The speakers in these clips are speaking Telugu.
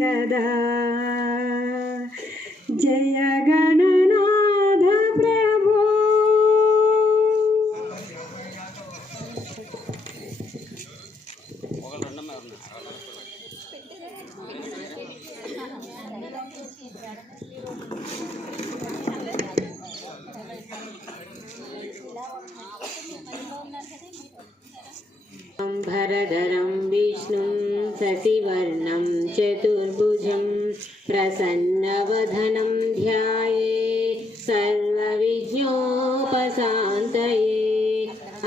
కదా. జయ గణనాథ ప్రభో. భరధరం విష్ణుం శశివర్ణం చతుర్భుజం ప్రసన్నవదనం ధ్యాయే సర్వవిఘ్నోపశాంతయే.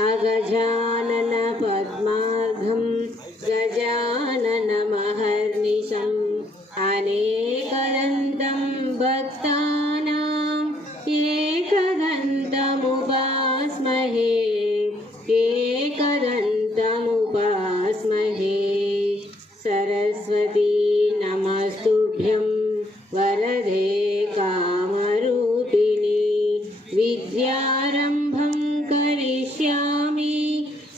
అగజానన పద్మార్ఘం గజాననమహర్నిశం అనేకదంతం భక్తానాం ఏకదంతముపాస్మహే ఏకదంతముపాస్మహే. సరస్వతీ నమస్తుభ్యం వరదే కామరూపిణి. విద్యారంభం కరిష్యామి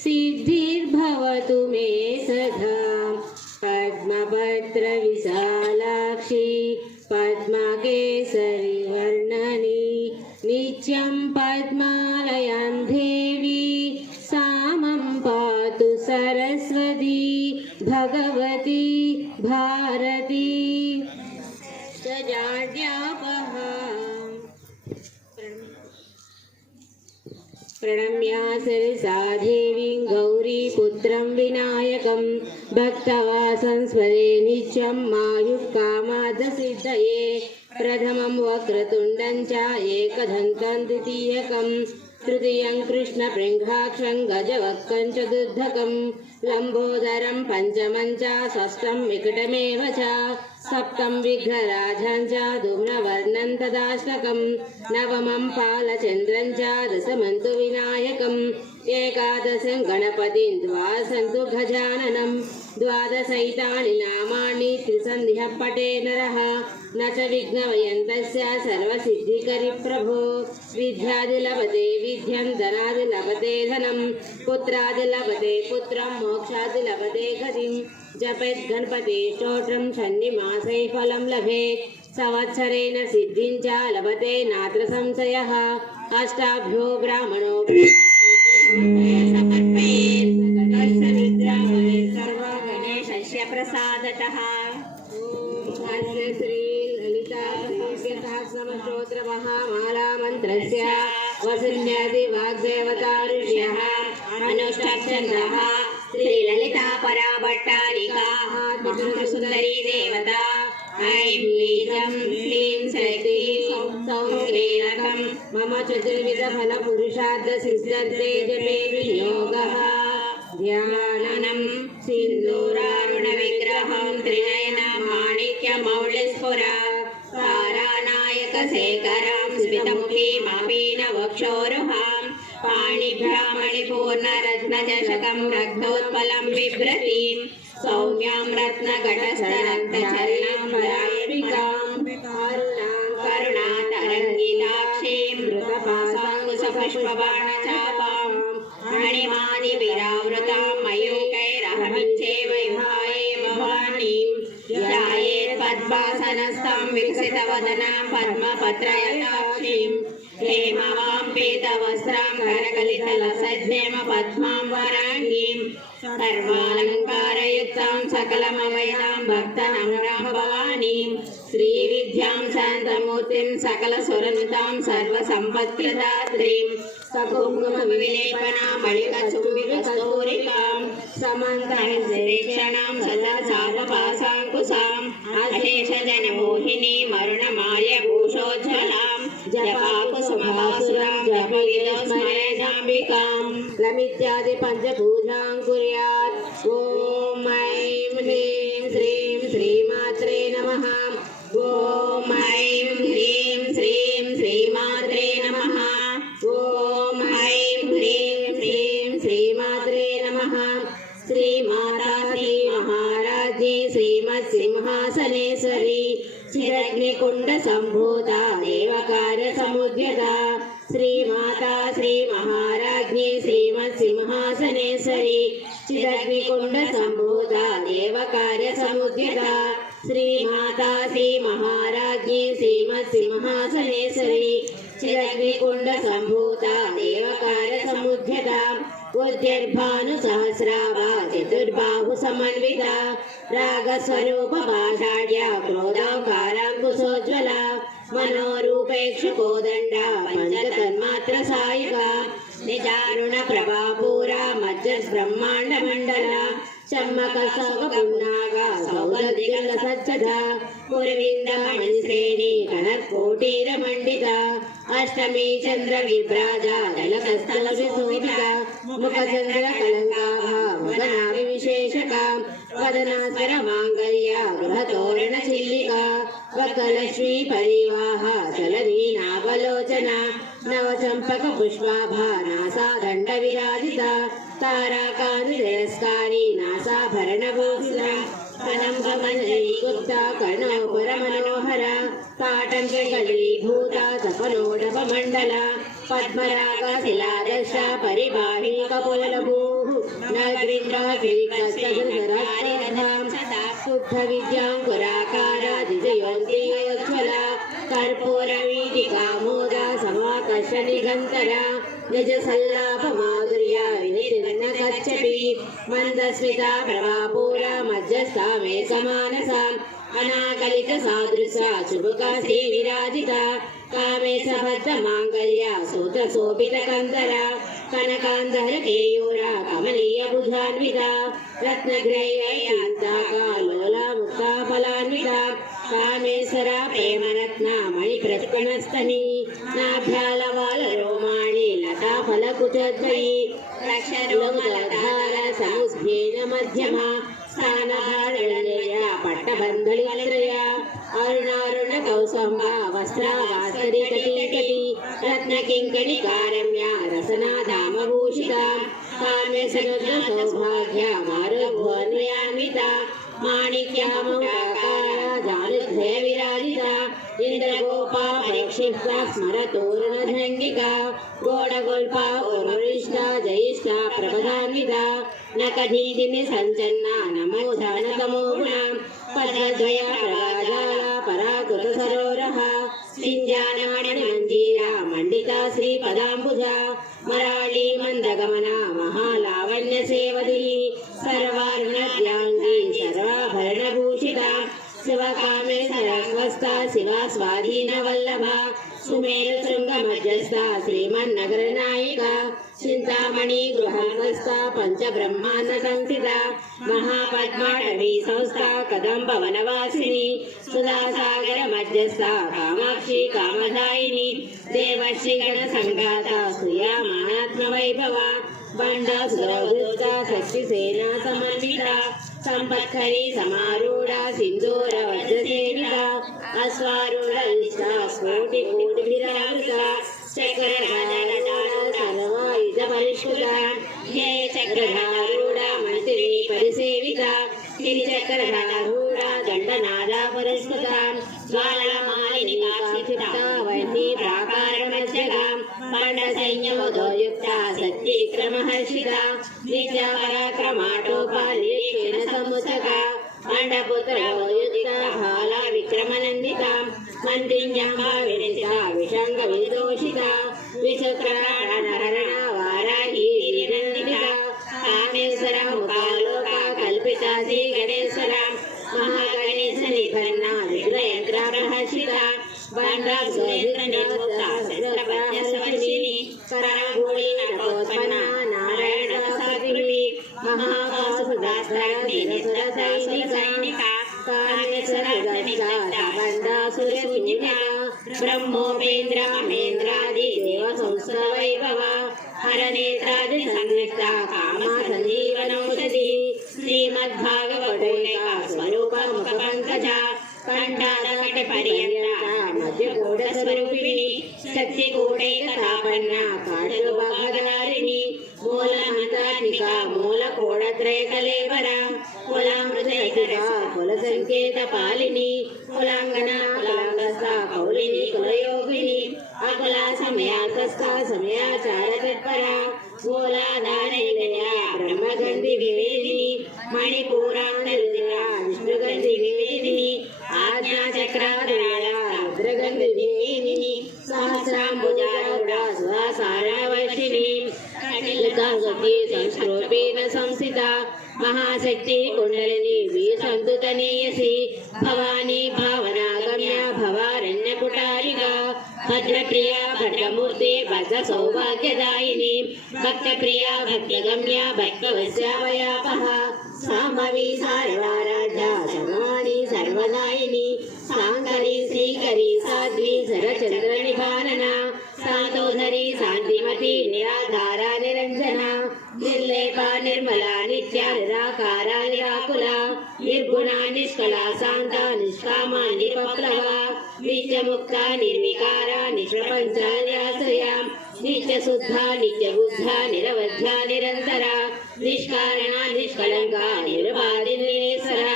సిద్ధిర్భవతు మే సదా. పద్మపత్ర విశాలాక్షి పద్మకేసరి వర్ణని నిత్యం పద్మాలయం దేవి సామం పాతు సరస్వతి భగవతి భారతి సజాడ్యాపహ. ప్రణమ్య శిరసా దేవీం గౌరీపుత్రం వినాయకం భక్తవాసం స్మరే నిత్యం మాయుఃకామార్థసిద్ధయే. ప్రథమం వక్రతుండం చ ఏకదంతం ద్వితీయకం తృతీయం కృష్ణప్రింఘాక్షం గజవక్త్రం చతుర్థకం లంబోదరం పంచమం చ షష్ఠం వికటమేవ చ సప్తం విఘ్నరాజం చ ధూమ్రవర్ణం తదాష్టకం నవమం పాలచంద్రం చ దశమం తు వినాయకం ఏకాదశం గణపతిం ద్వాదశం తు గజాననం ద్వాదశైతాని నామాని త్రిసంధ్య పటే నరః న చ విఘ్నవయం తస్య సర్వసిద్ధికరి ప్రభో. విద్యాది లభతే విద్యం ధనాది లభతే ధనం పుత్రాది లభతే పుత్రం మోక్షాది లభతే గతిం. జపేత్ గణపతి స్తోత్రం షణ్ణిమాసై ఫలం లభేత్ సంవత్సరేణ సిద్ధిం చ లభతే నాత్ర సంశయః. అష్టాభ్యో బ్రాహ్మణో సమర్పయేత్ దర్శనుద్రామణే సర్వ గణేశస్య ప్రసాదతః. అస్య శ్రీ లలితా సహస్రనామ మహామాలా మంత్రస్య వసున్యది వాగ్దేవతా ఋష్యః అనుష్ఠాప్ఛందః శ్రీ లలితా పరాభట్టారికాః సుందరీ దేవతా. ఐం బీజం క్లీం శక్తి సౌక్రీరకం మమ చతుర్విధ ఫల పురుషార్థ సిద్ధ్యర్థే జపే వినియోగః. ధ్యానం సింధూరారుణ విగ్రహం త్రినయన మాణిక్య మౌళిస్ఫుర సారానాయక శేఖరం స్మితముఖీ మాపీన వక్షోరుహాం పాణిభ్యాం మణిపూర్ణ రత్న చషకం రక్తోత్పలం బిభ్రతీం సౌమ్యాం రత్న ఘటస్థరక్త చరణం వరాయికాం కరుణాతరంగితాక్షీం మృతపాసాంకుశ పుష్పబాణ చాపాం మణిమాది విరావృతాం మయూకైరహమిచ్చేవ విహాయే భవానీం ధ్యాయేత్ పద్మాసనస్థాం వికసితవదనాం పద్మపత్రయతాక్షీం హేమవాం పీతవస్త్రాం కరకలితలసద్యేమ పద్మాం వరాంగీం సర్వాలంకారయుక్తాం సకలమవయనాం భక్తనమ్రాం భవానీం శ్రీవిద్యాం శాంతమూర్తిం సకల సురనుతాం సర్వసంపత్ప్రదాత్రీం సకుంకుమ విలేపనాం మళిక చుంబికస్తూరికాం సమంతరిక్షణాం సదసాపపాసాంకుశాం అశేష జనమోహిని మరుణమాయ భూషోజ్వలాం జపాకుసుమభాసురాం జపవిదో స్మరేజాంబికాం లమిత్యాది పంచభూజాం కుర్యాత్. ఓం ఐం హ్రీం శ్రీం శ్రీమాత్రే నమః. ఓం ఐం హ్రీం శ్రీం శ్రీమాత్రే నమః. ఓం ఐం హ్రీం శ్రీం శ్రీమాత్రే నమః. శ్రీమాతా శ్రీ మహారాజ్ఞి శ్రీమత్ సింహాసనేశ్వరి చిరగ్నికుండ సంభూత దేవకార్య సముద్యత శ్రీమాతా శ్రీ మహారాజ్ఞి శ్రీమత్సింహాసనేశ్వరి చిదగ్నికుండ సంభూత దేవకార్య సముద్యత శ్రీమాతా శ్రీ మహారాజ్ఞి శ్రీమత్సింహాసనేశ్వరి చిదగ్నికుండ సంభూత దేవకార్య సముద్యత ఉద్యర్భాను సహస్రాభా చతుర్బాహు సమన్విత రాగస్వరూప పాషాఢ్య క్రోధాకారాంకుశోజ్వల మనోరూపేక్షు కోదండ పంచతన్మాత్ర సాయిక నిజారుణ ప్రభాపూర మధ్య బ్రహ్మాండ మండల చమ్మక సౌగపున్నాగ సౌగదిగల సజ్జత పురవింద మణిశ్రేణి కనకోటీర మండిత అష్టమి చంద్ర విభ్రాజ దళకస్థల విశోభిత ముఖ చంద్ర కలంకాభ ముఖనాభి విశేషక వదనాస్వర మాంగళ్య గృహతోరణ చిల్లిక వకలక్ష్మీ పరివాహ చలనీ నావలోచన నవ చంపక పుష్పాభ నాసా దండ విరాజిత తారాకాంతి తిరస్కారి నాసాభరణ భూషిత కనంబమనీగుప్త కర్ణోపుర మనోహర కాటంక గళీభూత సపనోడప మండల పద్మరాగ శిలాదర్శ పరిబాహి కపులభూః నగరింద్ర శుద్ధ విద్యాంకురాకార దిజయోజ్వల కర్పూర వీటికామోద సమాకర్ష నిఘంతర నిజ సల్లాప మాధుర్య వినిర్ణ కచ్చపి మందస్మిత ప్రభాపూర మధ్యస్థామే సమానస అనాకలిత సాదృశ శుభక శ్రీ విరాజిత కామేశ భద్ర మాంగళ్య సూత్ర శోభిత కందర కనకాంధర కేయూర కమనీయ బుధాన్విత రత్నగ్రహ్యాంతాకాలోల ముక్తా ఫలాన్విత కామేశ్వర ప్రేమరత్న మణి ప్రస్పణస్తని నాభ్యాల వాల రోమాణి లతా ఫలకుచద్వయి రక్షరోమలధార సముస్భేన మధ్యమ స్థానధారణయ పట్టబంధళిత్రయ అరుణారుణ కౌసంబ వస్త్రావాసరి కటీకటి రత్న కింకణి కారమ్య రసనాధామభూషిత కామ్యసనుద్ర సౌభాగ్య మారుధ్వన్యాన్విత మాణిక్యామౌకార జానుధ్వయ విరాజిత ఇంద్రగోపా పరిక్షిప్త స్మరతోరణధంగిక గోడగోల్ప ఉరుష్ట జయిష్ట ప్రపదాన్విత నకధీదిని సంచన్న నమో ధనతమో గుణ పద్మద్వయ ప్రగాజాల పరాకృత సరోరః సింజానాడి మంజీర మండిత శ్రీ పదాంబుజ మరాళీ మందగమన మహాలావణ్య సేవది సర్వారుణద్యాంగి సర్వాభరణభూషిత శివకామే సరస్వస్థ శివ స్వాధీన వల్లభ సుమేరు శృంగ మధ్యస్థ శ్రీమన్నగర నాయిక చింతామణి గృహస్థ పంచబ్రహ్మాండ సంస్థిత మహాపద్మాటవీ సంస్థ కదంబ వనవాసిని సుధాసాగర మధ్యస్థ కామాక్షి కామదాయిని దేవర్షి గణ సంఘాత శ్రియా మహాత్మ వైభవ బండ సురవృత్త శక్తి సేనా సమన్విత సంపత్కరి సమారూఢ సింధూర వజ్రసేవిత అశ్వారూఢ స్ఫోటి కోటి విరావృత చక్రధారూఢ సర్వాయుధ పరిష్కృత హే చక్రధారూఢ మంత్రి పరిసేవిత శ్రీచక్రధారూఢ దండనాద పురస్కృత జ్వాలామాలిని కాక్షిత వైని ప్రాకార మధ్యగ పండ సైన్యముదోయుక్త సత్యక్రమహర్షిత విద్యా పరాక్రమాటోపాలికేన సముచక మండపుత్రయుక్త బాల విక్రమనందిత మంత్రిణ్యంబ వినిత విషంగ విదోషిత విచక్రహరణ వారాహి నందిత కామేశ్వర ముఖాలోక కల్పిత శ్రీ గణేశ్వర మహాగణేశ నిపన్న విగ్రయంత్ర ప్రహర్షిత బండా సురేంద్ర నివృత్త శస్త్రపద్య సవర్షిణి పరాభూళి నటోత్పన్న నారాయణ సాత్విని మహాకాసుదాస్త్రాగ్ని సైనిక కామేశ్వర బండా సురశూన్యత బ్రహ్మోపేంద్ర మహేంద్రాది దేవ సంస్థ వైభవ హరనేత్రాది సన్నిష్ట కామ సంజీవనౌషధి శ్రీమద్భాగవతోక స్వరూప ముఖ పంకజ కంఠాదకటి పర్యంత మధ్యకూట స్వరూపిణి శక్తికూటైక తాపన్న కాటలు భాగధారిణి మూల మంత్రాత్మిక మూల కోడత్రయ కలేవర కులామృతైక కుల సంకేత పాలిని కులాంగన కులాంగస్థ కౌలిని కులయోగిని అకుల సమయాకస్థ సమయాచార తత్పర మూలాధారైకయ బ్రహ్మగంధి వివేదిని మణిపూరాంతరుదిన విష్ణుగంధి వివేదిని ఆజ్ఞాచక్రాధరాళ రుద్రగంధి వివేదిని సహస్రాంబుజారుడ సుధాసారణవర్షిణి కటిలకాంగతి సంస్కృపేణ సంస్థిత మహాశక్తి కుండలిని సంతుతనేయసి భవానీ భావనాగమ్య భవారణ్యకుటారిగా భద్రప్రియ భద్రమూర్తి భద్ర సౌభాగ్యదాయిని భక్తప్రియ భక్తగమ్య భక్తవశ్యావయాపహ సాంభవి సర్వారాధ్య సమాని సర్వదాయిని సాంకరి శ్రీకరి సాధ్వి శరచంద్ర నిభానన సాంతోధరి శాంతిమతి నిరాధార నిరంజన నిర్లేప నిర్మల నిత్య నిరాకార నిరాకుల నిర్గుణ నిష్కళ శాంత నిష్కామ నిపప్లవ నిత్యముక్త నిర్వికార నిష్ప్రపంచ నిరాశ్రయ నిత్య శుద్ధ నిత్య బుద్ధ నిరవధ్య నిరంతర నిష్కారణ నిష్కళంక నిర్వాది నిరేశ్వర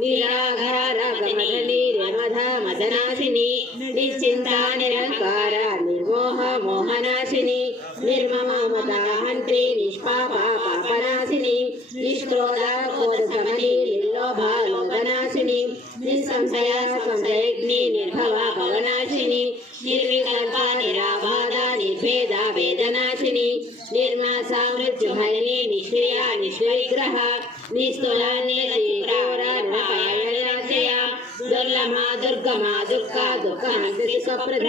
నీలాఘర రాగమదలి నిర్మధ మదనాశిని నిశ్చింత నిరంకార నిర్మోహ మోహనాశిని నిర్మమ మతాహంత్రి నిష్పాప పాపనాశిని నిష్క్రోధ క్రోధ సమని నిర్లోభ లోభనాశిని నిస్సంశయ సంశయగ్ని నిర్భవ భవనాశిని నిర్వికల్ప నిరాబాధ నిర్భేద వేదనాశిని నిర్మాస మృత్యుహరిణి నిష్క్రియ నిష్విగ్రహ నిస్తుల నిర్జయ దుర్లభ దుర్గమా దుఃఖ దుఃఖహంత్రి స్వప్రధ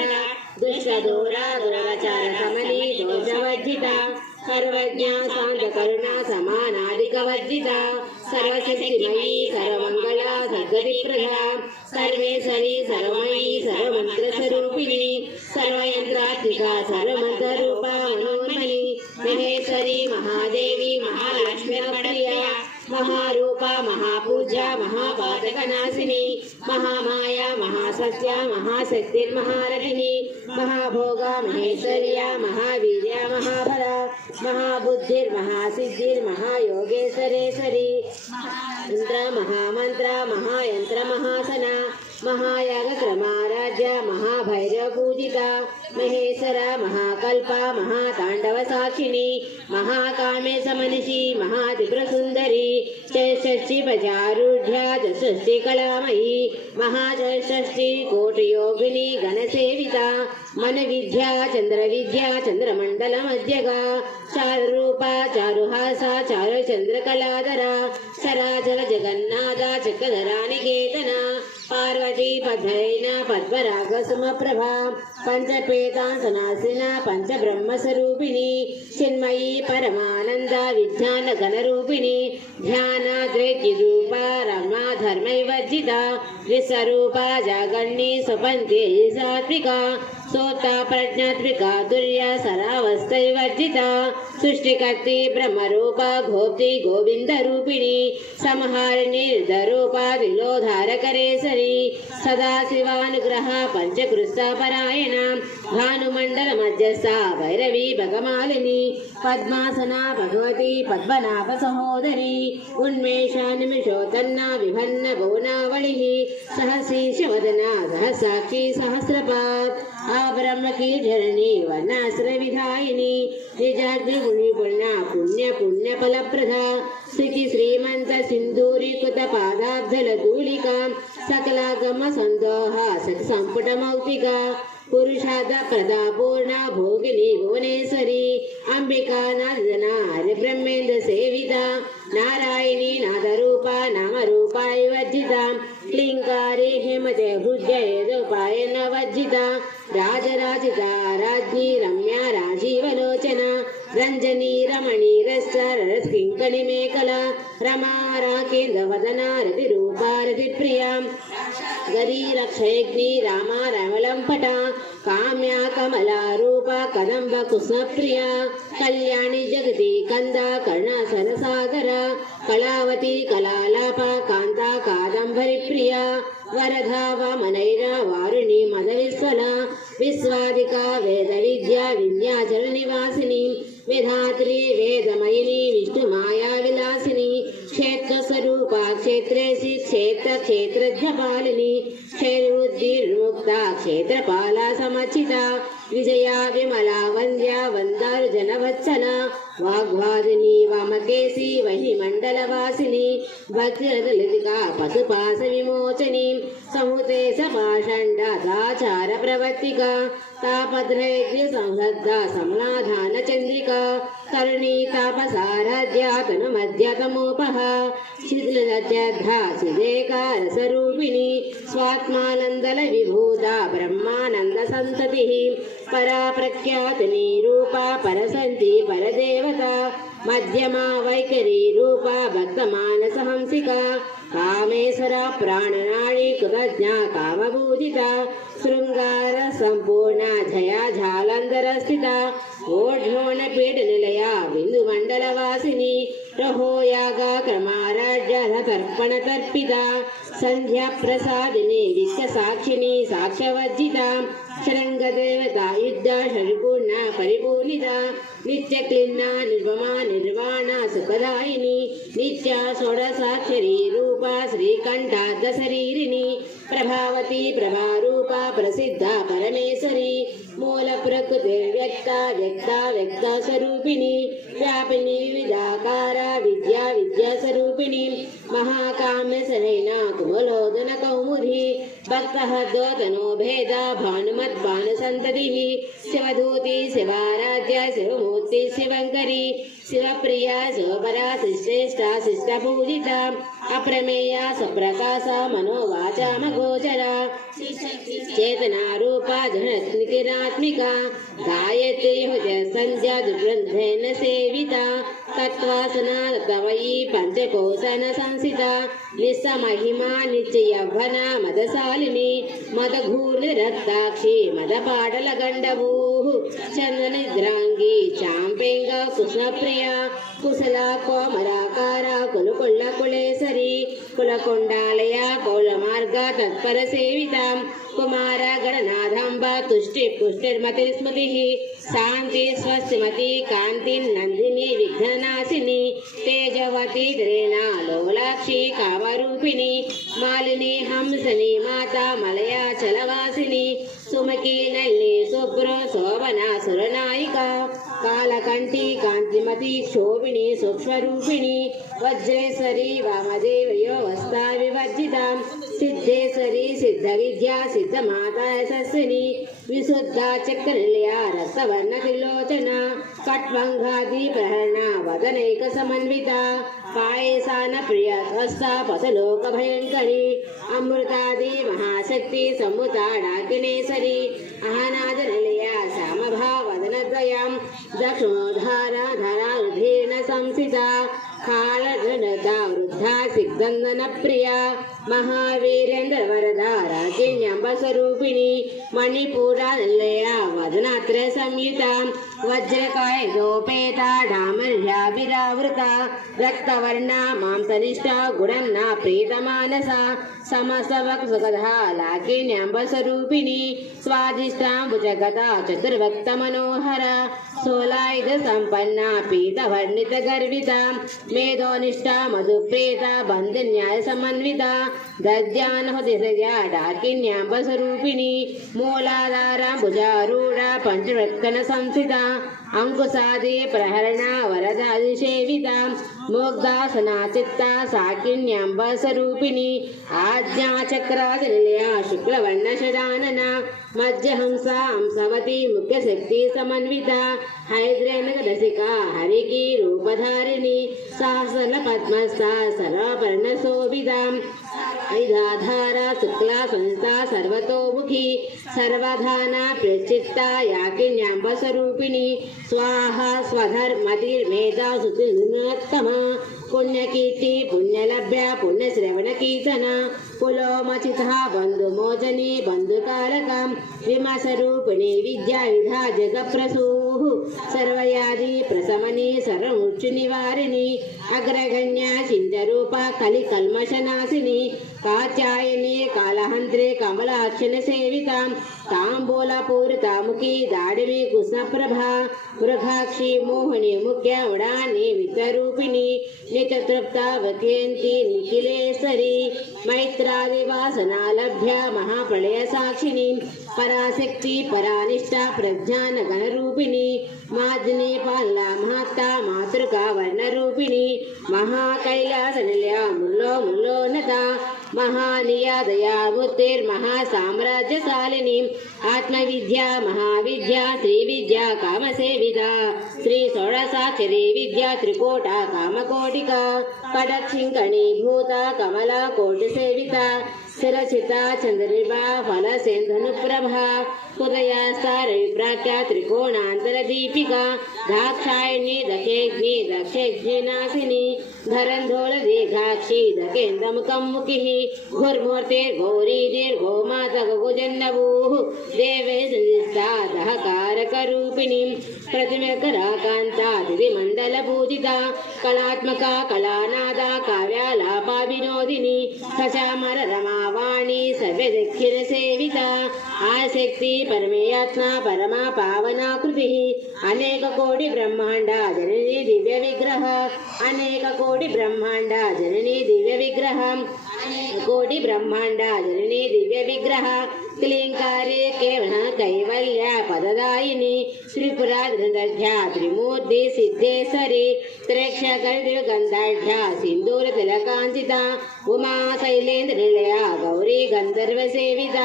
దుష్ట దూర దురచార సమని దోషవర్జిత సర్వజ్ఞ శాంత కరుణ సమానాధిక వర్జిత సర్వశక్తిమయీ సర్వమంగళ సద్గతి ప్రద సర్వేశ్వరి సర్వమయీ సర్వమంత్ర స్వరూపిణి సర్వయంత్రాత్మిక సర్వమంత్ర రూప మనోన్మణి మహేశ్వరి మహాదేవి మహాలక్ష్మి ప్రియ మహారూప మహాపూజ మహాపాతకనాశిని మహామాయ మహాసత్య మహాశక్తిర్మహారథిని మహాభోగ మహేశ్వర్య మహావీర్య మహాబల మహాబుద్ధిర్మహాసిద్ధిర్మహాయోగేశ్వరేశ్వరి మంత్ర మహామంత్ర మహాయంత్ర మహాసన మహాయాగ క్రమారాధ్య మహాభైరవ పూజిత మహేశ్వర మహాకల్ప మహాతాండవ సాక్షిణి మహాకామేశ మనిషి మహాత్రిపుర సుందరి చతుషష్ఠి ప్రజారూఢ్య చతుషష్ఠి కళామయీ మహాచతుషష్ఠి కోటి యోగిని గణసేవిత మన విద్య చంద్ర విద్య చంద్రమండల మధ్యగా చారురూప చారుహాస చారు చంద్రకళాధర సరాచర జగన్నాథ చక్రధరానికేతన పార్వతీ పద్మైన పద్మరాగ సుమప్రభ పంచపేతాంతనాశిన పంచబ్రహ్మస్వరూపిణి చిన్మయీ పరమానంద విజ్ఞాన గణరూపిణి ధ్యానాద్రైత్య రూప రమా ధర్మైవర్జిత విశ్వరూప జాగణ్ణి స్వపంతి సాత్విక సోత ప్రజ్ఞాత్మిక దుర్య సరావస్థైవర్జిత సృష్టికర్తి బ్రహ్మరూప గోప్తి గోవింద రూపిణి సంహారిణి రూప త్రిలోధారకరేసరి సదాశివానుగ్రహ పంచకృష్ణపరాయణ భానుమండల మధ్యస్థ భైరవి భగమాలిని పద్మాసన భగవతి పద్మనాభ సహోదరి ఉన్మేష నిమిషోతన్న విభన్న గౌనావళి సహశీర్షవదన సహసాక్షి సహస్రపాత్ ఆ బ్రహ్మకీర్జనని వర్ణాశ్ర విధాయిని నిజాగ్ని గుణి పుణ్య పుణ్య ఫలప్రద స్థితి శ్రీమంత సింధూరీకృత పాదాబ్ధల ధూళిక సకలాగమ సందోహ సతి సంపుట మౌక్తిక పురుషాద ప్రదాపూర్ణ భోగిని భువనేశ్వరి అంబికా నాదన హరి బ్రహ్మేంద్ర సేవిత నారాయణి నాదరూప నామరూపాయ వర్జిత క్లింకారి హిమతే హృదయపాయన వర్జిత రాజరాజిత రాజ్ఞి రమ్య రాజీవలోచన రంజనీ రమణీ రసకింకణి మేకల రమా రాకేంద్ర వదన రతి రూపా రతి ప్రియ प्रिया गरी रक्षयग्नि रामा रमलंपट काम्या कमला रूपा कदंब कुसुम प्रिया कल्याणी जगति कंदा कर्णासन सागर कलावती कलालाप कांता कादंबरी प्रिया वरधा वामनैरा वारुणी मदविस्वला विश्वादिका वेद विद्या विन्याचल निवासिनी वेधात्री वेदमयिनी विष्णुमाया विलासिनी क्षेत्र स्वरूपा क्षेत्रेशी क्षेत्र क्षेत्रज्ञपालिनी क्षैर्बुद्धिर्मुक्ता क्षेत्रपाला समर्चिता विजया विमला वन्द्या वन्दारुजनवत्सला वाग्वादिनी वामकेशी वहिमण्डलवासिनी भक्तिरतलिका पशुपाश विमोचनी समुते सपाषण्डाचार प्रवर्तिका तापत्रयज्ञ संसद्धा समलाधान चंद्रिका तरुणी तापसाराध्या तनुमध्य तमोपः शिथिलदत्यद्धा सुदेकार स्वरूपिणी स्वात्मानन्दल विभूता ब्रह्मानंद संततिः परा प्रख्यातिनी रूपा परसंति परदेवता मध्यमा वैखरी रूपा भक्तमानस हंसिका कामेश्वरा प्राणनाड़ी कृतज्ञा कामपूजिता शृंगार संपूर्णा जया झालंधर स्थिता ओढ्योन पीठ निलया बिंदु मंडल वासिनी रहो यागा क्रमाराज्य तर्पण तर्पिता संध्या प्रसादिनी विश्व साक्षिणी साक्षवर्जिता शरंग देवता युद्धा षड्गुणा परिपूर्णिता नित्य क्लिन्ना निर्वमा निर्वाणा सुखदायिनी नित्या षोडशाक्षरी रूपा श्रीकंठार्ध शरीरिणी प्रभावती प्रभारूपा प्रसिद्धा परमेश्वरी मूल प्रकृति व्यक्ता व्यक्ता व्यक्ता स्वरूपिणी व्यापिनी विविधाकारा विद्या विद्या स्वरूपिणी महाकाम्य सरेना कुमलोदन कौमुदी भक्त द्योतनो भेदा भानुमत भानु संततिः शिवदूती शिवाराध्या शिवमूर्ति शिवंकरी शिवप्रिया शिवपरा श्रेष्ठा शिष्टपूजिता अप्रमेया सुप्रकाशा मनोवाचा मगोचरा चेतना रूपा जननिरात्मिका गायत्री हृदय संध्या दुर्ग्रंथेन सेविता तत्वासना तवयी पंचकोशन संसिता निस्समहिमा नित्ययौवना मदशालिनी मदघूल रक्ताक्षी मदपाटल गंडभूः चंदनिद्रांगी चांपेंग कुसुमप्रिया कुशला कोमराकारा कुलकुल्ल कुलेसरी कुलकुंडालया कौलमार्गा तत्पर सेविता कुमारा गणनाथंबा तुष्टि पुष्टिर्मति स्मृतिः शांति स्वस्तिमती कांति नंदिनी विघ्ननाशिनी तेजवती द्रेणा लोलाक्षी कामरूपिणी मालिनी हंसनी माता मलया चलवासिनी सुमकी नल्ली शुभ्र शोभना सुरनायिका कालकंठी कांतिमती शोभिनी सूक्ष्मरूपिणी वज्रेश्वरी वामदेवयोवस्था विवर्जिता सिद्धेश्वरी सिद्धविद्या सिद्धमाता यशस्विनी विशुद्धा चक्रनिलया रक्तवर्ण त्रिलोचना कट्वंगादि प्रहरणा वदनैक समन्विता पायसान प्रिय स्वस्था पथलोक भयंकरी अमृतादि महाशक्ति समुता डाकिनेश्वरी अहनाद निलया सामभावदनद्वयं दक्षिणोद्धारा धरा रुधिर्न संसिता कालधनदा वृद्धा सिद्धंदन प्रिया महावीरेन्द्र वरदा राजिन्यंब स्वरूपिणी मणिपूरा निलया वदनात्र संयुता वज्रकाय गोपेता डामर्याभिरावृता रक्तवर्णा मांसनिष्ठा गुणन्ना प्रीतमानसा समस्तवक् सुगधा लाकिन्यंब स्वरूपिणी स्वादिष्टाम्बुजगता चतुर्भक्त मनोहरा सोलायुध संपन्ना पीतवर्णित गर्विता मेधोनिष्ठा मधुप्रेता बंधन्याय समन्विता दद्यानहृदया डाकिन्यांब स्वरूपिणी मूलाधारा भुजारूढ़ा पंचरत्न संस्थिता अंकुशादि प्रहरणा वरदादि सेविता मुग्धासना चित्ता साकिन्यांब स्वरूपिणी आज्ञा चक्रादि निलया शुक्लवर्ण षडानना मध्यहंसा हंसवती मुख्य शक्ति समन्विता हैद्रेन रसिका हरिकी रूपधारिणी सहस्र पद्मस्था सर्वपर्ण शोभिता ऐधाधारा शुक्ला संस्था सर्वतोमुखी सर्वधाना प्रचित्ता याकिन्यांब स्वरूपिणी स्वाहा स्वधर्मतिर्मेधा सुतिर्नोत्तमा పుణ్యకీర్తి పుణ్యలభ్య పుణ్యశ్రవణ కీర్తన పులోమచిత బంధుమోచని బంధుకారకం విమసరూపిణి విద్యా విధా జగప్రసూ సర్వయాది ప్రశమని సర్వముచ్చు నివారిణి అగ్రగణ్య చింతరూప కలి కల్మషనాశిని కాత్యాయని కాళహంత్రి కమలాక్షణ సేవితాం తాంబూలపూరితాముఖి దాడిమి కృష్ణప్రభ మృగాక్షి మోహిని ముఖ్య ఉడాని విత్తరూపిణి నితృప్త వకేంతి నిఖిలేశ్వరి మైత్రాదివాసనాలభ్య మహాప్రళయ సాక్షిని పరాశక్తి పరానిష్ట ప్రజ్ఞాన గణరూపిణి మాదిని పాల మహత్త మాతృకా వర్ణరూపిణి మహాకైలాస నిలయ ముల్లోన్నత మహానియా దయామూర్తిర్మహాసామ్రాజ్యశాలిని ఆత్మవిద్య మహావిద్య శ్రీవిద్య కామసేవిత శ్రీ షోడశాక్షరి విద్య త్రికోట కామకోటిక కడక్షింకణి భూత కమలా కోటి సేవిత శిరచిత చంద్రిభా ఫల సేంధను ప్రభ హృదయస్థార విప్రాఖ్య త్రికోణాంతర దీపిక దాక్షాయణి దక్షేగ్ని దక్షేగ్నినాశిని ధరంధోళ దీర్ఘాక్షి దకేంద్రముఖం ముఖి ఘోర్మూర్తిర్ఘోరీ దీర్ఘో మాత గగుజన్నవూ దేవే సంధిస్తారూపిణి ప్రతిమకరాకాంతాతిథి మండల పూజిత కళాత్మక కళానాద కావ్యాలాపా వినోదిని సచామర రమావాణి సవ్యదక్షిణ సేవిత ఆసక్తి పరమేయాత్మ పరమా పావనాకృతి అనేక కోటి బ్రహ్మాండ జనని దివ్య విగ్రహ అనేక కోటి బ్రహ్మాండ జనని దివ్య విగ్రహం కోటి బ్రహ్మాండ జనని దివ్య విగ్రహ క్లీంకారే కేవల కైవల్య పదదాయిని త్రిపురా ధృంధ్య త్రిమూర్తి సిద్ధేశ్వరి త్రేక్షకర్దిగంధాఢ్య సింధూర తిలకాంచిత ఉమా శైలేంద్ర నిలయ గౌరీ గంధర్వ సేవిత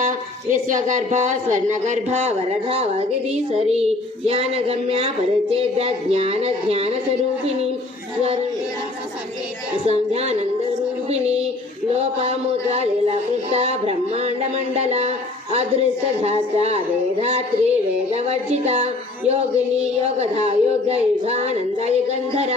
విశ్వగర్భ స్వర్ణగర్భ వరద వగిదీశ్వరి జ్ఞానగమ్య పరిచేత జ్ఞాన జ్ఞాన స్వరూపిణి సంధ్యానంద రూపిణి లోపాముద్ర లీలకృత బ్రహ్మాండ మండల అదృష్ట ధాత్ర వేదాత్రి వేదవర్జిత యోగిని యోగధా యోగ యుగానంద యుగంధర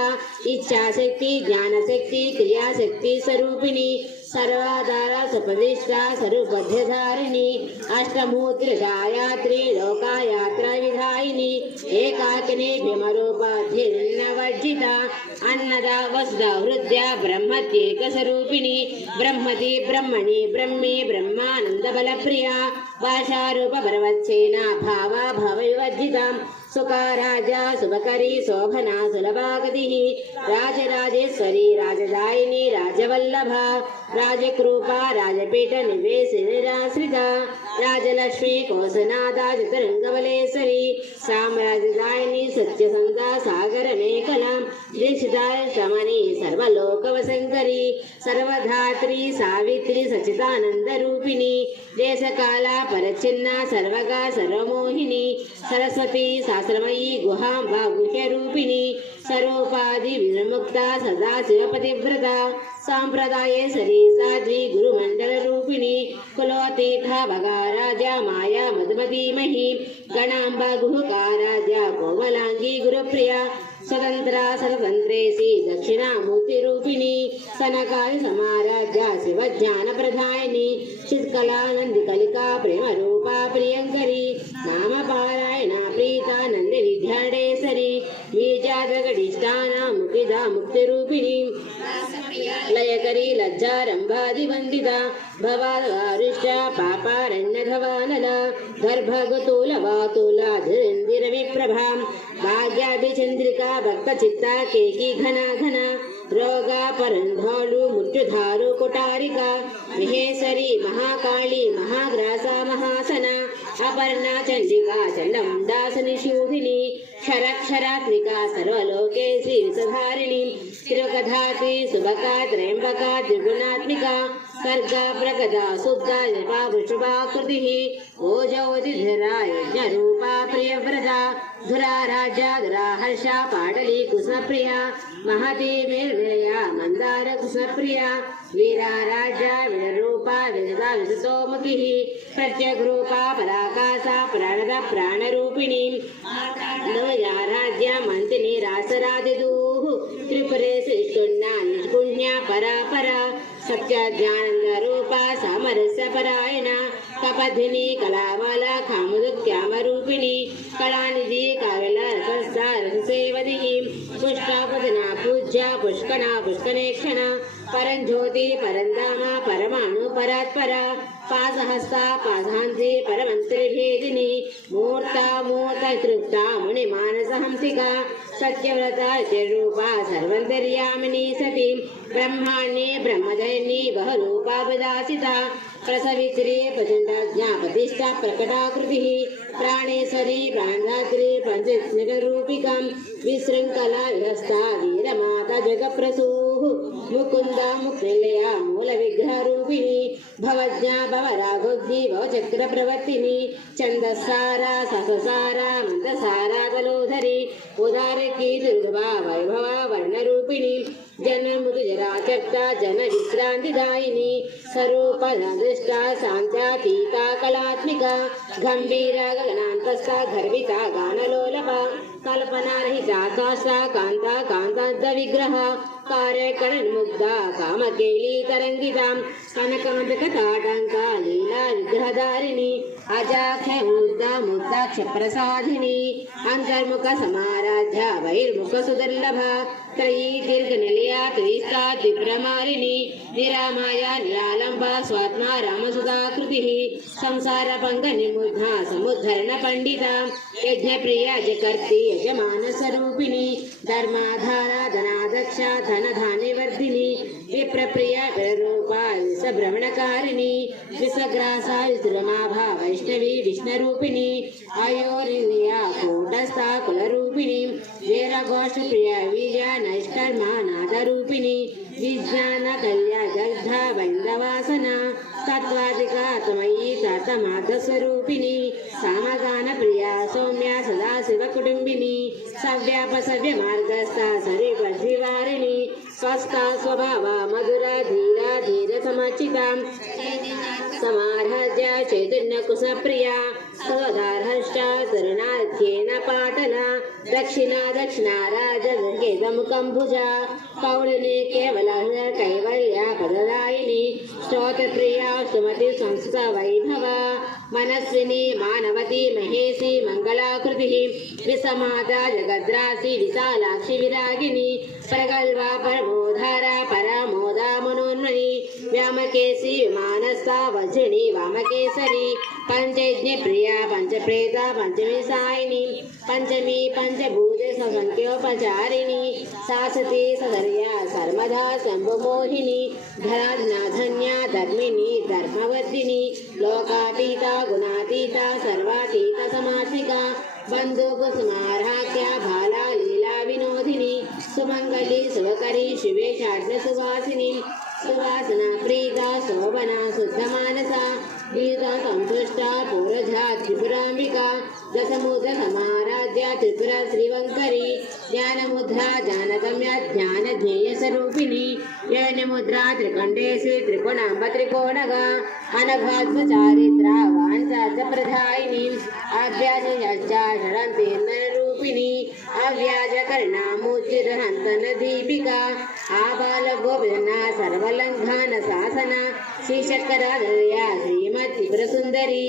ఇచ్ఛాశక్తి జ్ఞానశక్తి క్రియాశక్తి స్వరూపిణి సర్వాధార సుప్రతిష్ట స్వరూపధ్యధారిణి అష్టమూర్తి గాయత్రి లోకాయాత్ర విధాయిని ఏకాకిని భీమరూపాధిర్నవర్జిత అన్నద వసుధ హృదయ బ్రహ్మత్యేక స్వరూపిణి బ్రహ్మతి బ్రహ్మణి బ్రహ్మి బ్రహ్మానంద బలప్రియ భాషారూప భరవచ్చేన భావ భవవివర్జితం సుఖరాజ శుభకరీ శోభనా సులభాగతి రాజరాజేశ్వరి రాజదాయిని రాజవల్లభ రాజకృప రాజపీఠ నివేశనిరాశ్రిత రాజలక్ష్మి కోసనాథ చతురంగవలేశ్వరి సామ్రాజ్యదాయిని సత్యసంధ సాగర మేఖలాం దీక్షితాయ శ్రమణి సర్వలోకవశంకరి సర్వధాత్రి సావిత్రి సచితానంద రూపిణి దేశకాల పరచిన్న సర్వగా సర్వమోహిని సరస్వతి శాస్త్రమయీ గుహాంబ గుహ్య రూపిణి సర్వోపాధి విముక్త సదా శివపతివ్రత సాంప్రదాయేశ్వరి సాధ్వి గురుమండల రూపిణి కులోతీర్థ భగారాజ మాయా మధుమతీమహి గణాంబ గుహకారాజ కోమలాంగి గురుప్రియ స్వతంత్ర సర్వతంత్రేసి దక్షిణామూర్తి రూపిణి సనకాది సమారాజ్య శివ జ్ఞాన ప్రధాయిని చిత్కళానంది కలికా ప్రేమ రూపా ప్రియంకరి నామపారాయణ ప్రీత నంది విద్యాడేశ్వరి బీజాదగడిష్టాన ముఖిదా ముక్తి రూపిణి లయకరి లజ్జారంభాది వందిత భవారుష్ట పాపారణ్యధవానల గర్భగతుల వాతుల ధిందిర విప్రభాం భాగ్యాభిచంద్రికా భక్త చిత్త కేకి ఘన ఘన రోగా పరంధాళు మృత్యుధారు కుటారిక మహేశ్వరి మహాకాళి మహాగ్రాస మహాసన అపర్ణా చండికా చండముండాసని శూధిని క్షరక్షరాత్మిక సర్వలోకేశి విషధారిణి త్రికధాతి సుభకా త్రయంబకా త్రిగుణాత్మిక సర్గ ప్రగద శుద్ధ జపా వృషభాకృతి ఓజోధిధరా యజ్ఞరూపా ప్రియవ్రత ధురా రాజ్య ధురా హర్ష పాటలి కుసుమప్రియ మహతి నిర్మయ మందార కుసుమప్రియ వీరా రాజ్య విడరూప విజత విజతోముఖి ప్రత్యగ్రూప పరాకాశ ప్రాణద ప్రాణరూపిణి రాజ్య మంత్రిని రాసరాధిదూ त्रिपुरे सृष्टुन्ना निष्पुण्या परापरा सत्याज्ञानंद रूपा सामरस्य परायणा कपधिनी कलामाला कामुदुक्यामरूपिणी कलानिधि काव्यलरसेवदी पुष्पापदना पूज्या पुष्कना पुष्कनेक्षणा परंज्योति परंधामा परमाणु परात्परा पासहस्ता पासहांसी परमंत्रिभेदिनी मूर्ता मूर्त तृप्ता मुनिमानसहंसिका सत्यव्रता रूपा सर्वंतर्यामिनी सती ब्रह्माण्ये ब्रह्मजयनी बहुरूपा विदासिता प्रसवित्री प्रचंडाज्ञा प्रतिष्ठा प्रकटाकृतिः प्राणेश्वरी प्राणदात्री पंचरूपिका विशृंखला विहस्ता वीरमाता जगप्रसूः मुकुंदा मुक्तिलया मूल विग्रह रूपिणी भवज्ञा भवराघोग्नि भवचक्र प्रवर्तिनी छंदसारा सहसारा मंदसारा तलोधरी उदारकी दुर्गभा वैभवा वर्ण रूपिणी जन्म मृत्यु जरा चक्ता जन विश्रांतिदायिनी स्वरूप दृष्टा शांत्यातीता कलात्मिका गंभीरा गगनांतस्था गर्विता गानलोलपा कल्पनारहिता काष्ठा कांता कांतांत विग्रह कार्यकरणमुग्धा कामकेली तरंगिता कनकमृकताटंका लीला विग्रहधारिणी अजाख्य मुद्दा मुद्दाक्ष प्रसादिनी अंतर्मुख समाराध्या बहिर्मुख सुदुर्लभा त्रयी दीर्घ निलया त्रिस्ता त्रिप्रमारिणी निरामाया निरालंबा स्वात्मा रामसुधाकृतिः संसार पंग निमुद्धा समुद्धरण पंडिता यज्ञप्रिया जकर्ति यजमान स्वरूपिणी धर्माधारा धनादक्षा धनधान्यवर्धिनी विप्रप्रिया विरूपा विषभ्रमणकारिणी विषग्रासा विद्रमाभा वैष्णवी विष्णुरूपिणी अयोनिया कूटस्था कुलरूपिणी वीरघोषप्रिया विजया नैष्कर्मा नादरूपिणी विज्ञान कल्या दग्धा वैन्दवासना तत्वादिका त्वयि ततमार्धस्वरूपिणी सामगान प्रिया सौम्या सदा शिव कुटुंबिनी सव्याप सव्य मार्गस्था सरिपद्विवारिणी स्वस्था स्वभावा मधुरा धीरा धीर समचिता समाराध्या चैतन्य कुशप्रिया सवदार्हष्टा तरुणाध्येन पाटला दक्षिणा दक्षिणा राजगेदमुखम्भुजा कौलिनी केवला कैवल्या पददायिनी स्तोत्रप्रिया सुमति संस्कृत वैभवा मनस्विनी मानवती महेशी मंगलाकृतिः विसमादा जगद्रासी विशालाक्षि विरागिनी प्रगल्भा परमोधारा परमोदा मनोन्मयी व्यामकेशी विमानस्था वज्रिणी वामकेसरी पंचयज्ञ प्रिया पंचप्रेता पंचमी सायिनी पंचमी पंचभूत संख्योपचारिणी शासती सदर्या सर्वदा शंभुमोहिनी धराधनाधन्या धर्मिणी धर्मवर्धिनी लोकातीता गुणातीता सर्वातीता समार्थिका बंधुकुसुमाराख्या भाला लीला विनोदिनी सुमंगली शुभकरी शिवे शाट्न सुवासिनी सुवासना प्रीता शोभना शुद्धमानसा गीता संतुष्टा पूर्वजा त्रिपुरांबिका दशमुद्र समाराध्या त्रिपुरा श्रीवंकरी ज्ञानमुद्रा ज्ञानगम्या ज्ञानध्येय स्वरूपिणी यज्ञमुद्रा त्रिकंडेशी त्रिकोणांब त्रिकोणगा अनघात्म चारित्रा वांचाच प्रधायिनी अव्याजया षडंतीर्णरूपिणी अव्याज कर्णामूर्तिरहंतन दीपिका आबाल गोपिना सर्वलंघन शासना श्रीशंकरादलया श्रीमत् त्रिपुर सुंदरी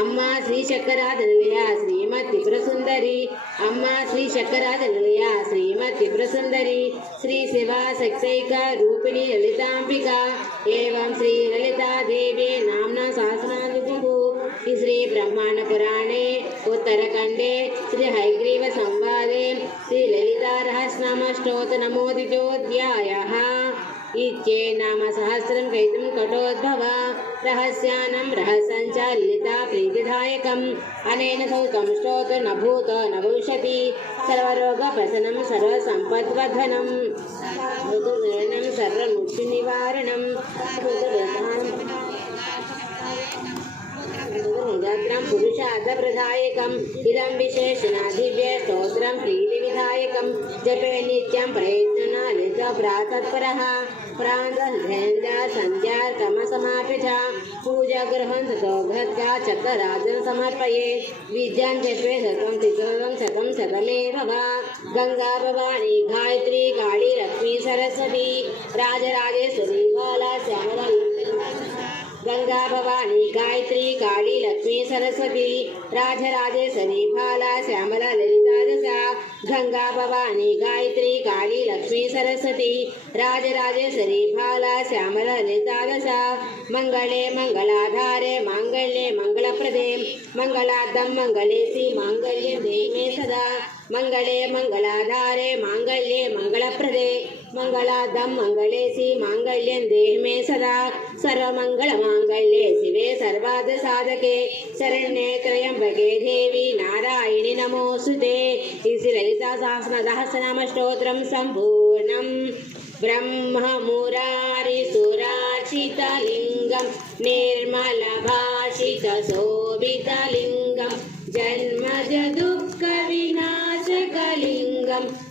अम्मा श्रीशंकरादलया श्रीमत् त्रिपुर सुंदरी अम्मा श्रीशंकरादलया श्रीमत् त्रिपुर सुंदरी श्री शिवा शक्तैका रूपिणी ललितांबिका एवं श्री ललिता देवी नामना सहस्रनामः श्री ब्रह्मांड पुराणे उत्तरखंडे श्री हयग्रीव संवादे श्री ललिता रहस्यनामस्तोत्र नमोदितोऽध्यायः इत्ये नाम सहस्रं कैतुं कटोद्भव रहस्यानं रहस्यञ्च ललिता प्रीतिदायकम् अनेन सौतं स्तोत्र न भूत न भविष्यति सर्वरोगप्रशमनं सर्वसम्पद्वर्धनं ऋतुनिर्णयं सर्वमुक्तिनिवारणं निरत्रं पुरुषार्थप्रदायकम् इदं विशेषण दिव्य स्तोत्रं प्रीतिविधायकं जपे नित्यं प्रयत्नना लितप्रातत्परः प्रातः संध्यार्कमसमाप्य च पूजागृहं ततो गत्वा चक्रराजं समर्पयेत् विद्यां जपे शतं शतमेव वा गंगा भवानी गायत्री काली लक्ष्मी सरस्वती राजराजेश्वरी बाला श्यामला गंगा भवानी गायत्री काली लक्ष्मी सरस्वती राजराजेश्वरी बाला श्यामला ललिता दशा गंगा भवानी गायत्री काली लक्ष्मी सरस्वती राजराजेश्वरी बाला श्यामला ललिता दशा मंगले मंगलाधारे मांगल्ये मंगलप्रदे मंगलादं मंगलेसी मांगल्ये देहि सदा मंगले मंगलाधारे मांगल्ये मंगलप्रदे मंगलादं मंगलेसी मांगल्यं देहि मे सदा सर्वमंगल मांगल्ये शिवे सर्वार्थ साधके शरण्ये त्र्यंबके देवी नारायणि नमोस्तुते इति ललिता सहस्रनाम स्तोत्रं संपूर्णम् ब्रह्म मुरारी सुरार्चितलिङ्गं निर्मलभाषितशोभितलिङ्गं जन्मज दुःखविनाशकलिङ्गं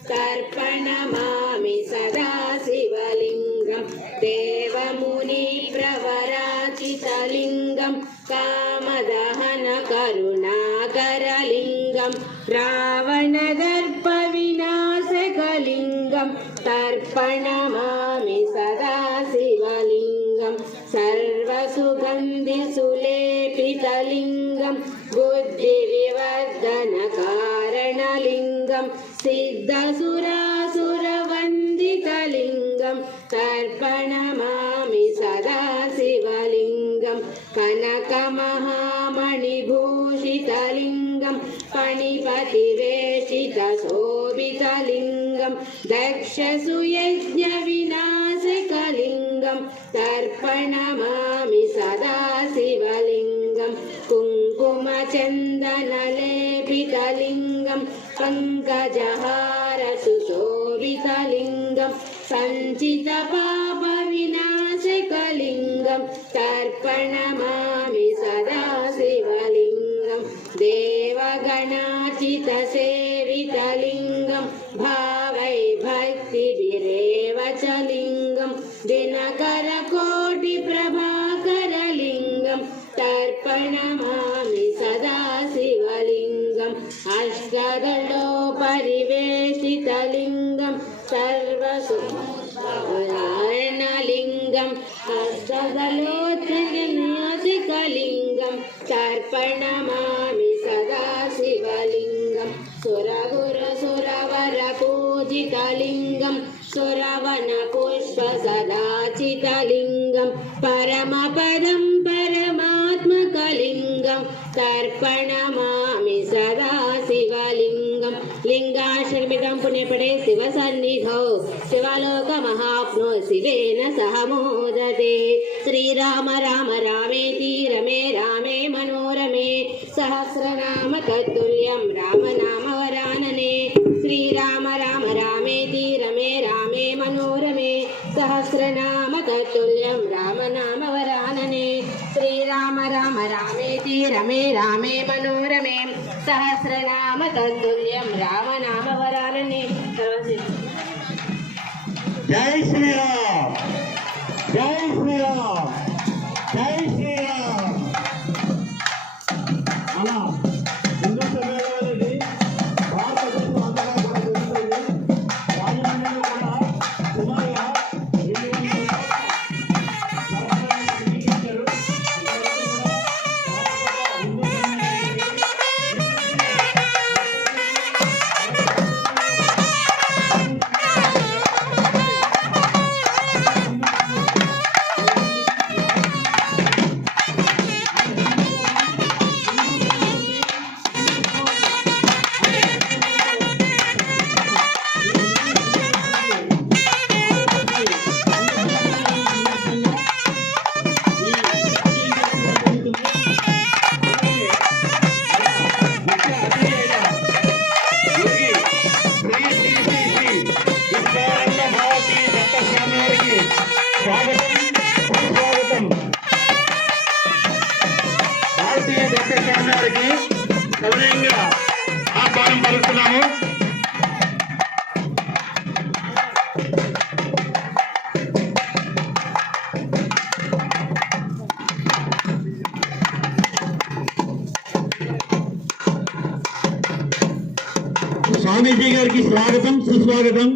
तर्पणमामि सदा शिवलिङ्गं देवमुनिप्रवराचितलिङ्गं कामदहनकरुणाकरलिङ्गं रावणदर्पविनाशकलिङ्गं तर्पणमामि सदा शिवलिङ्गं सर्वसुगन्धिसुलेपितलिङ्गं बुद्धिविवर्धनकारणलिङ्गं सिद्धसुरासुरवन्दितलिङ्गं तर्पणमामि सदा शिवलिङ्गं कनकमहामणिभूषितलिङ्गं फणिपतिवेशितशोभितलिङ्गं दक्षसुयज्ञविनाशकलिङ्गं तर्पणमामि सदा शिवलिङ्गं कुङ्कुमचन्दनलेपितलिङ्गं पङ्कजहारसुशोभितलिङ्गं सञ्चितपापविनाशकलिङ्गं तर्पणमामि सदा शिवलिङ्गं देवगणार्चितसेवितलिङ्गं भावै भक्तिभिरेव च लिङ्गं दिनकरकोटिप्रभाकरलिङ्गं तर्पणमामि सदा शिवलिङ्गम् अष्टदलोपरिवेशितलिङ्गं सर्वसुवर्णलिङ्गं हस्तदलोत्तरनियोजितलिङ्गं तर्पणमामि सदा शिवलिङ्गं सुरगुरुसुरवरपूजितलिङ्गं सुरवनपुष्पसदाचितलिङ्गं परमपदं परमात्मकलिङ्गं तर्पणमामि सदा शिवलिङ्गं लिङ्गाश्रमितं पुण्यपटे शिवसन्निधौ शिवलोकमहाप्नो शिवेन सह मोदते श्रीराम राम रामेति रमे रामे मनोरमे सहस्रनाम तत्तुल्यं रामनामवरानने श्रीराम राम रामेति रमे रामे मनोरमे सहस्रनाम तत्तुल्यं रामनामवरानने श्रीराम राम रामेति रमे रामे मनोरमे सहस्रनाम तत्तुल्यं रामनामवरानने। जय श्री राम, जय श्री राम, जय श्री राम। అలా హిందూ సమాజానికి భారతదేశం అంతటా కూడా జరుగుతుంది. రాజమండ్రిలో కూడా సుమారుగా 200 సంవత్సరాలు నిర్మించారు. భారతీయ దత్తస్వామి వారికి సౌనీయంగా ఆహ్వానం పలుకుతున్నాము. స్వామీజీ గారికి స్వాగతం సుస్వాగతం.